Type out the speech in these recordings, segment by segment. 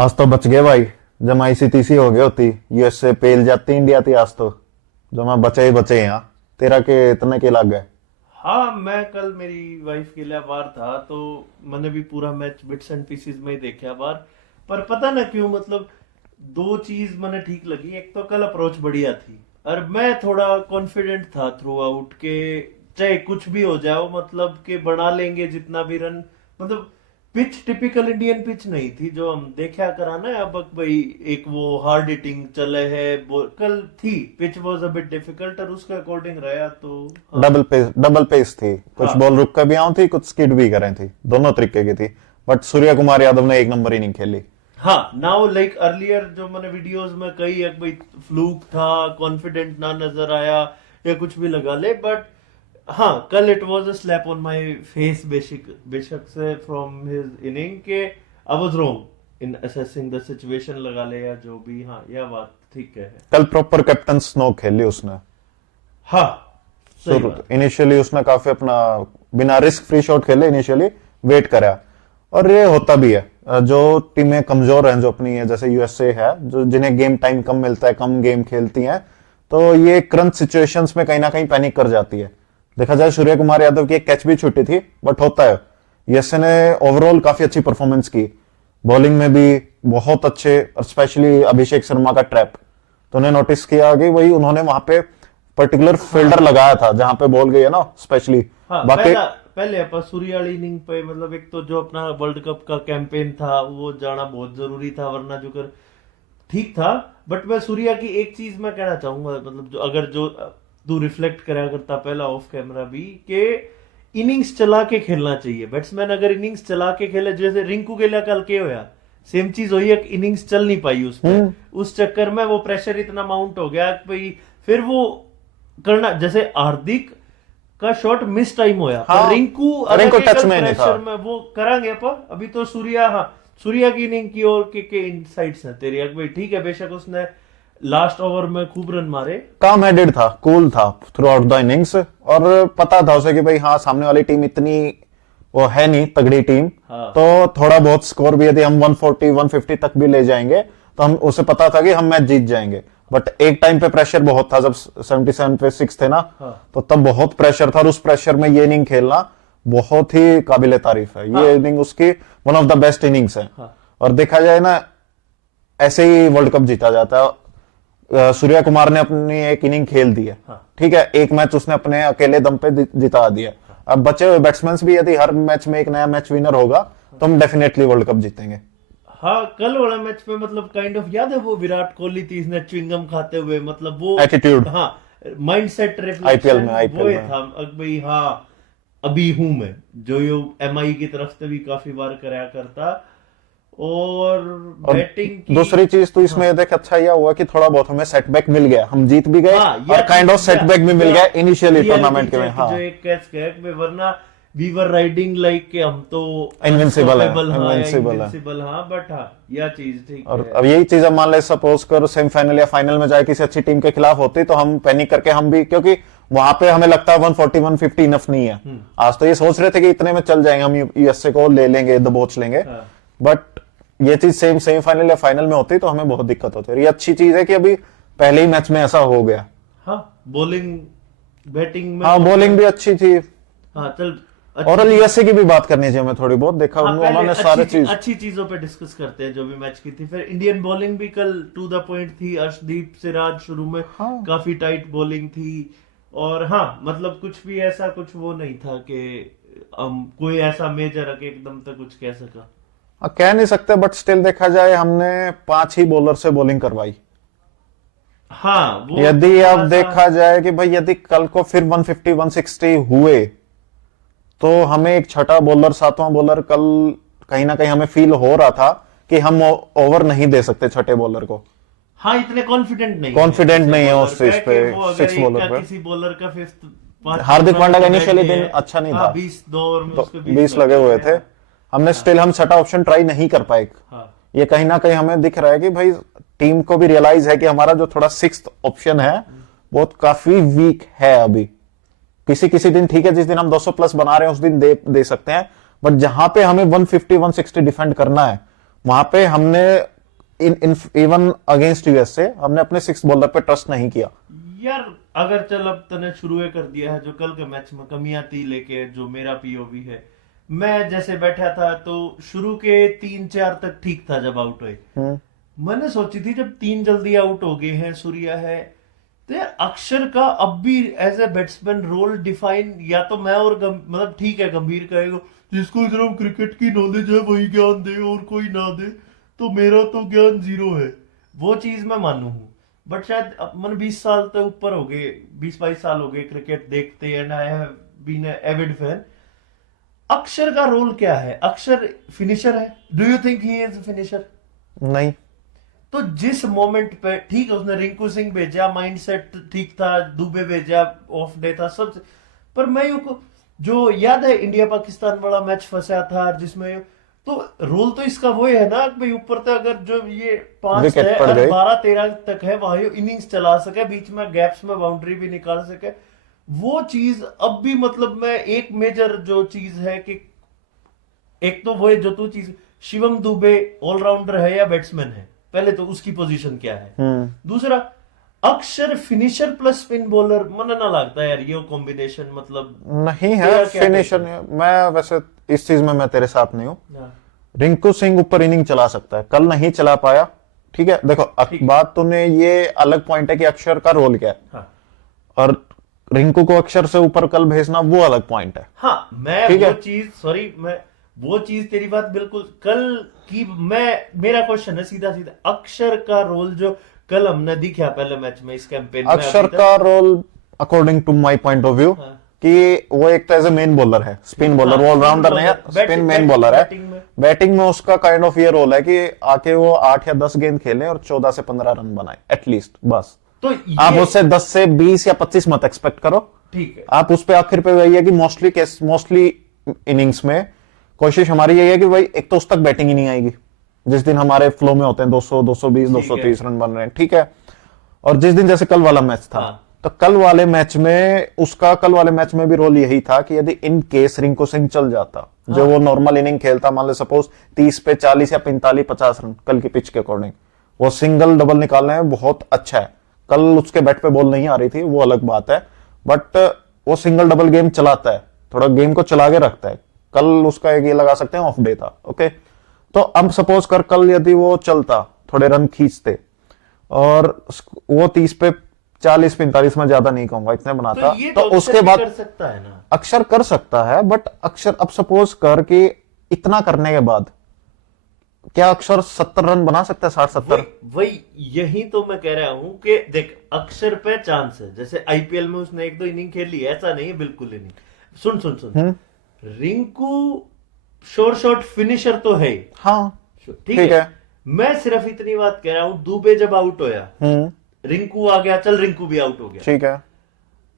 आज तो बच गए भाई। जब आईसीटीसी हो गई होती, यूएसए पेल जाती इंडिया थी। आज तो जो मैं बचे ही बचे यहाँ। तेरा के इतने के लग गए। हाँ, मैं कल मेरी वाइफ के लिए बाहर था तो मैंने भी पूरा मैच बिट्स एंड पीसीज में ही देखा बाहर। पर पता ना क्यों, मतलब दो चीज मैंने ठीक लगी। एक तो कल अप्रोच बढ़िया थी और मैं थोड़ा कॉन्फिडेंट था थ्रू आउट के चाहे कुछ भी हो जाओ, मतलब के बना लेंगे जितना भी रन। मतलब पिच टिपिकल इंडियन पिच नहीं थी जो हम देखा करा ना। अब भाई एक वो हार्ड हिटिंग चले है कल थी। Pitch was a bit difficult और उसके अकॉर्डिंग रहा तो हाँ। डबल पेस थी। कुछ हाँ, बॉल रुक कर भी आई थी, कुछ स्किड भी करें थी। दोनों तरीके की थी। बट सूर्य कुमार यादव ने एक नंबर इनिंग खेली। हाँ, नाउ लाइक अर्लियर जो मैंने वीडियोस में कही एक भाई फ्लूक था, कॉन्फिडेंट ना नजर आया या कुछ भी लगा ले, बट हाँ call it was a slap on my face बेशक बेशक से फ्रॉम हिज इनिंग के I was wrong in assessing the situation लगा ले या जो भी। हाँ, यह बात ठीक है। कल प्रॉपर कैप्टन स्नो खेली उसने। हाँ, सही बात। इनिशियली उसने काफी अपना बिना रिस्क फ्री शॉट खेले। इनिशियली वेट करा और ये होता भी है। जो टीमें कमजोर हैं, जो अपनी है, जैसे यूएसए है, जो जिन्हें गेम टाइम कम मिलता है, कम गेम खेलती हैं, तो ये क्रंच सिचुएशंस में कहीं ना कहीं पैनिक कर जाती है। देखा जाए सूर्य कुमार यादव की एक कैच भी छूटी थी, बट होता है। यूएसए ने ओवरऑल काफी अच्छी परफॉर्मेंस की। बॉलिंग में भी बहुत अच्छे, और स्पेशली अभिषेक शर्मा का ट्रैप तो उन्हें नोटिस किया कि वही उन्होंने वहां पे पर्टिकुलर फील्डर लगाया था जहां पे बॉल गई है ना, स्पेशली। हाँ, बाकी पहले अपन सूर्य वाली इनिंग पे मतलब एक तो जो अपना वर्ल्ड कप का कैंपेन था वो जाना बहुत जरूरी था, वरना जो कर ठीक था। बट मैं सूर्या की एक चीज मैं कहना चाहूंगा, मतलब जो अगर जो तू रिफ्लेक्ट करा करता पहला ऑफ कैमरा भी के इनिंग्स चला के खेलना चाहिए। बैट्समैन अगर इनिंग्स चला के खेले, जैसे रिंकू के लिए कल के होया सेम चीज हुई, एक इनिंग्स चल नहीं पाई उसमें। उस चक्कर में वो प्रेशर इतना माउंट हो गया कि भाई फिर वो करना, जैसे हार्दिक का शॉट मिस टाइम होया। हाँ, पर रिंकू रिंकू अगर टच में नहीं था। प्रेशर में वो करांगे पर अभी तो सूर्या, हाँ सूर्या की इनिंग की ओर के इनसाइड्स हैं तेरी भाई। ठीक है, बेशक उसने लास्ट ओवर में खूब रन मारे। काम हेडेड था, कूल था थ्रू आउट द इनिंग्स, और पता था उसे कि भाई हाँ, सामने वाली टीम इतनी वो है नहीं तगड़ी टीम। हाँ, तो थोड़ा बहुत स्कोर भी यदि हम 140 150 तक भी ले जाएंगे तो हम उसे पता था कि हम मैच जीत जाएंगे। बट एक टाइम पे प्रेशर बहुत था, जब 77 पे 6 थे ना। हाँ, तो तब बहुत प्रेशर था, और उस प्रेशर में ये इनिंग खेलना बहुत ही काबिले तारीफ है। हाँ, ये इनिंग उसकी one of the best innings है। हाँ, और देखा जाए ना, ऐसे ही वर्ल्ड कप जीता जाता है। सूर्या कुमार ने अपनी एक इनिंग खेल दी है, हाँ, ठीक है, एक मैच उसने अपने अकेले दम पे जिता दिया। अब बचे हुए बैट्समैन भी यदि हर मैच में एक नया मैच विनर होगा तो हम डेफिनेटली वर्ल्ड कप जीतेंगे। हाँ। कल वाला मैच में मतलब काइंड ऑफ याद है वो विराट कोहली थी, इसने च्युइंगम खाते हुए, मतलब वो एटीट्यूड हाँ माइंडसेट आईपीएल रिफ्लेक्शन में वो ही था भाई। हाँ, अभी हूं मैं, जो ये एमआई की तरफ से भी काफी बार कराया करता। और और बैटिंग की दूसरी चीज तो इसमें हाँ, देख अच्छा यह हुआ कि थोड़ा बहुत हमें सेटबैक मिल गया, हम जीत भी गए, हाँ, और काइंड ऑफ सेटबैक भी मिल गया इनिशियली रियलिटी टूर्नामेंट के में। चेक हाँ, जो एक कैच कैच में, वरना वी वर राइडिंग लाइक के हम तो इनविंसिबल है, unstoppable, हाँ इनविंसिबल है। इनविंसिबल, हाँ। बट हाँ, यह चीज ठीक और है। अब यही चीज अब मान ले सपोज कर सेमीफाइनल या फाइनल में जाए किसी अच्छी टीम के खिलाफ होती, तो हम पैनिक करके हम भी, क्योंकि वहां पे हमें लगता है 140 150 इनफ नहीं है। आज तो ये सोच रहे थे कि इतने में चल जाएंगे, हम यूएसए को ले लेंगे, दबोच लेंगे। हाँ, बट ये चीज सेम सेमीफाइनल या फाइनल में होती तो हमें बहुत दिक्कत होती। और ये अच्छी चीज है कि अभी पहले ही मैच में ऐसा हो गया। हाँ, बॉलिंग बैटिंग में हाँ, तो बॉलिंग भी अच्छी थी। हाँ चल और यूएसए की भी बात करनी चाहिए हमें थोड़ी बहुत। देखा हाँ, पहले उन्होंने सारे चीज अच्छी चीजों पे डिस्कस करते हैं जो भी मैच की थी। फिर इंडियन बॉलिंग भी कल टू द पॉइंट थी। अर्शदीप सिराज शुरू में हाँ, काफी टाइट बॉलिंग थी। और हाँ, मतलब कुछ भी ऐसा कुछ वो नहीं था कि कोई ऐसा मेजर है कि एकदम तक कुछ कह सका। कह नहीं सकते, बट स्टिल देखा जाए हमने 5 ही बॉलर से बॉलिंग करवाई। हाँ, वो यदि थोड़ा अब सा देखा जाए कि भाई यदि कल को फिर 150 160 हुए, तो हमें एक छठा बॉलर, सातवां बॉलर, कल कहीं ना कहीं हमें फील हो रहा था कि हम ओवर नहीं दे सकते छठे बॉलर को। हाँ इतने कॉन्फिडेंट नहीं कॉन्फिडेंट किसी नहीं है बॉलर उस चीज का पे, कि वो अगर सिक्स एक बॉलर का पे। किसी बॉलर का फिफ्थ पांच हार्दिक ओवर पांड्या में का तो इनिशियली बैठ दिन गए। अच्छा नहीं हाँ, था, 20 ओवर में तो उसके 20 लगे हुए थे। हमने स्टिल हम छठा ऑप्शन ट्राई नहीं कर पाए। हाँ, ये कहीं ना कहीं हमें दिख रहा है कि भाई टीम को भी रियलाइज है कि हमारा जो थोड़ा सिक्स्थ ऑप्शन है वो काफी वीक है अभी। किसी किसी दिन ठीक है, जिस दिन हम 200 प्लस बना रहे हैं उस दिन दे सकते हैं, बट जहां पे हमें 150 160 डिफेंड करना है वहां पे हमने इवन अगेंस्ट यूएसए हमने अपने 6 बॉलर पे ट्रस्ट नहीं किया। यार अगर चल अब तने शुरू कर दिया है, जो कल के मैच में कमियां थी लेके, जो मेरा पीओवी है, मैं जैसे बैठा था तो शुरू के 3-4 तक ठीक था जब आउट हुए। मैंने सोची थी जब 3 जल्दी आउट हो गए हैं, सूर्या है, तो यार अक्षर का अब भी as a batsman role define, या तो मैं और मतलब ठीक है गंभीर कहेगा जिसको सिर्फ क्रिकेट की नॉलेज है वही ज्ञान दे और कोई ना दे, तो मेरा तो ज्ञान जीरो है, वो चीज मैं मानू हूं। बट शायद मन 20 साल तक ऊपर हो गए, 20-22 साल हो गए क्रिकेट देखते, and I have been avid fan. Akshar का रोल क्या है? अक्षर फिनिशर है? Do you think he is finisher? नहीं। तो जिस मोमेंट पे ठीक है उसने रिंकू सिंह भेजा, माइंडसेट ठीक था, दुबे भेजा, ऑफ डे था सब, पर मैं जो याद है इंडिया पाकिस्तान वाला मैच फंसा था जिसमें, तो रोल तो इसका वो है ना भाई ऊपर तक अगर जो ये 5 है और 12-13 तक है वहां इनिंग्स चला सके, बीच में गैप्स में बाउंड्री भी निकाल सके, वो चीज अब भी मतलब मैं एक मेजर जो चीज है कि एक तो वो है जो तू चीज, शिवम दुबे ऑलराउंडर है या बैट्समैन है, पहले तो उसकी पोजीशन क्या है, दूसरा अक्षर फिनिशर प्लस स्पिन बॉलर, मन ना लगता है यार ये कॉम्बिनेशन मतलब नहीं है फिनिशर। मैं वैसे इस चीज में मैं तेरे साथ नहीं हूं। रिंकू सिंह ऊपर इनिंग चला सकता है, कल नहीं चला पाया, ठीक है। देखो बात तूने ये अलग पॉइंट है कि अक्षर का रोल क्या है, हाँ। और रिंकू को अक्षर से ऊपर कल भेजना वो अलग पॉइंट है। हाँ, मैं वो चीज सॉरी मैं वो चीज तेरी बात बिल्कुल कल की, मेरा क्वेश्चन है सीधा सीधा, अक्षर का रोल जो कल हमने दिखा पहले मैच में इस कैंपेन में, अक्षर का role according to my point of view कि वो एक तो एज ए मेन बॉलर है, स्पिन बॉलर, वो ऑलराउंडर नहीं है, स्पिन मेन बॉलर है। बैटिंग में उसका काइंड ऑफ ये रोल है कि आके वो 8 या 10 गेंद खेले और 14 से 15 रन बनाए एटलीस्ट, बस। तो आप उससे 10 से 20 या 25 मत एक्सपेक्ट करो, ठीक है। आप उस पे आखिर पे वही है कि मोस्टली इनिंग्स में कोशिश हमारी यही है कि भाई एक तो उस तक बैटिंग ही नहीं आएगी, जिस दिन हमारे फ्लो में होते हैं 200, 220, 230 रन बन रहे हैं, ठीक है। और जिस दिन जैसे कल वाला मैच था, तो कल वाले मैच में भी रोल यही था कि यदि इन केस रिंकू सिंह चल जाता, जो वो नॉर्मल इनिंग खेलता, मान लो सपोज 30 पे 40 या 45-50 रन कल की पिच के अकॉर्डिंग, वो सिंगल डबल निकालने में बहुत अच्छा है। कल उसके बैट पे बॉल नहीं आ रही थी, वो अलग बात है, बट वो सिंगल डबल गेम चलाता है, थोड़ा गेम को चला के रखता है। कल उसका एक ये लगा सकते हैं ऑफ डे था, ओके। तो अब सपोज कर कल यदि वो चलता, थोड़े रन खींचते और वो 30 पे 40-45 में ज्यादा नहीं कहूंगा इतने बनाता, तो उसके बाद सकता है ना, अक्षर कर सकता है। बट अक्षर अब सपोज कर कि इतना करने के बाद क्या अक्षर 70 रन बना सकता है? 60-70? वही यही तो मैं कह रहा हूं कि देख अक्षर पे चांस है, जैसे आईपीएल में उसने 1-2 इनिंग खेली, ऐसा नहीं है बिल्कुल ही नहीं। सुन रिंकू शॉर्ट फिनिशर तो है, हाँ ठीक है। मैं सिर्फ इतनी बात कह रहा हूं, दुबे जब आउट होया, रिंकू आ गया, चल रिंकू भी आउट हो गया, ठीक है।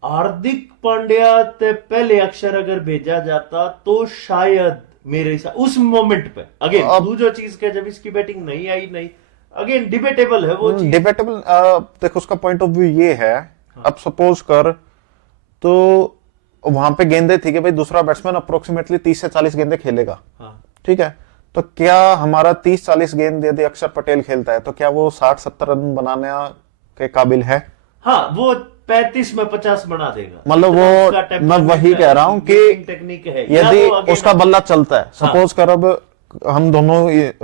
हार्दिक पांड्या ते पहले अक्षर अगर भेजा जाता तो शायद मेरे हिसाब उस मोमेंट पे, अगेन तू जो चीज कह, जब इसकी बैटिंग नहीं आई, नहीं अगेन डिबेटेबल है वो चीज, डिबेटेबल। देखो उसका पॉइंट ऑफ व्यू ये है, अब सपोज कर तो वहां पे गेंदे थी कि भाई दूसरा बैट्समैन अप्रोक्सीमेटली 30 से 40 गेंदे खेलेगा, ठीक है। तो क्या हमारा 30-40 गेंद यदि अक्षर पटेल खेलता है तो क्या वो 60-70 रन बनाने के काबिल है? हाँ, वो 35 में 50 बना देगा, मतलब वो मैं वही कह रहा हूं कि टेक्निक है, यदि उसका बल्ला चलता है, सपोज कर अब हम दोनों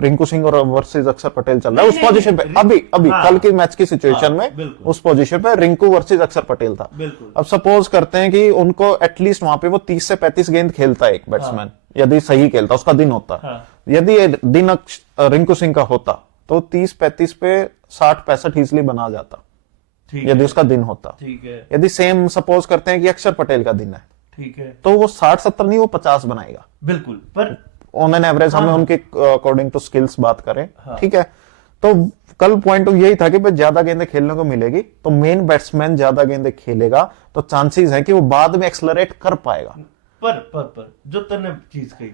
रिंकू सिंह और वर्सेस अक्षर पटेल चल रहा है उस पोजीशन पे, अभी कल की मैच की सिचुएशन में उस पोजीशन पे रिंकू वर्सेस अक्षर पटेल था। अब सपोज करते हैं कि उनको एटलीस्ट वहां पे वो 30 से 35 गेंद खेलता है एक बैट्समैन, यदि सही खेलता, उसका दिन होता, यदि दिन रिंकू सिंह का होता तो 30-35 पे 60-65 इजिली बना जाता, यदि उसका दिन होता, ठीक है। यदि सेम सपोज करते हैं कि अक्षर पटेल का दिन है, ठीक है, तो वो 60-70 नहीं, वो 50 बनाएगा, बिल्कुल। पर ऑन एन एवरेज हमें उनके अकॉर्डिंग टू स्किल्स बात करें, ठीक है। तो कल पॉइंट यही था कि ज्यादा गेंदें खेलने को मिलेगी, तो मेन बैट्समैन ज्यादा गेंदें खेलेगा तो चांसेस है कि वो बाद में एक्सलरेट कर पाएगा। पर जो तने चीज कही,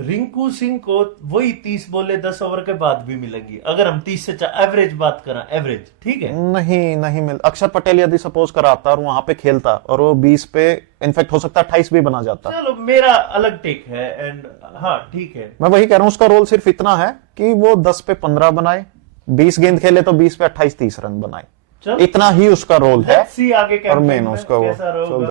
रिंकू सिंह को वही 30 बॉले 10 ओवर के बाद भी मिलेंगी, अगर हम 30 से एवरेज बात करें, एवरेज, ठीक है। नहीं नहीं मिल, अक्षर पटेल यदि सपोज कराता और वहां पे खेलता और वो 20 पे इनफैक्ट हो सकता है 28 भी बना जाता। चलो मेरा अलग टेक है, एंड हाँ ठीक है, मैं वही कह रहा हूं, उसका रोल सिर्फ इतना है कि वो 10 पे 15 बनाए, 20 गेंद खेले तो 20 पे 28-30 रन बनाए, चलो इतना ही उसका रोल है। Let's see आगे और campaign मेन में उसका वो कैसा रहेगा।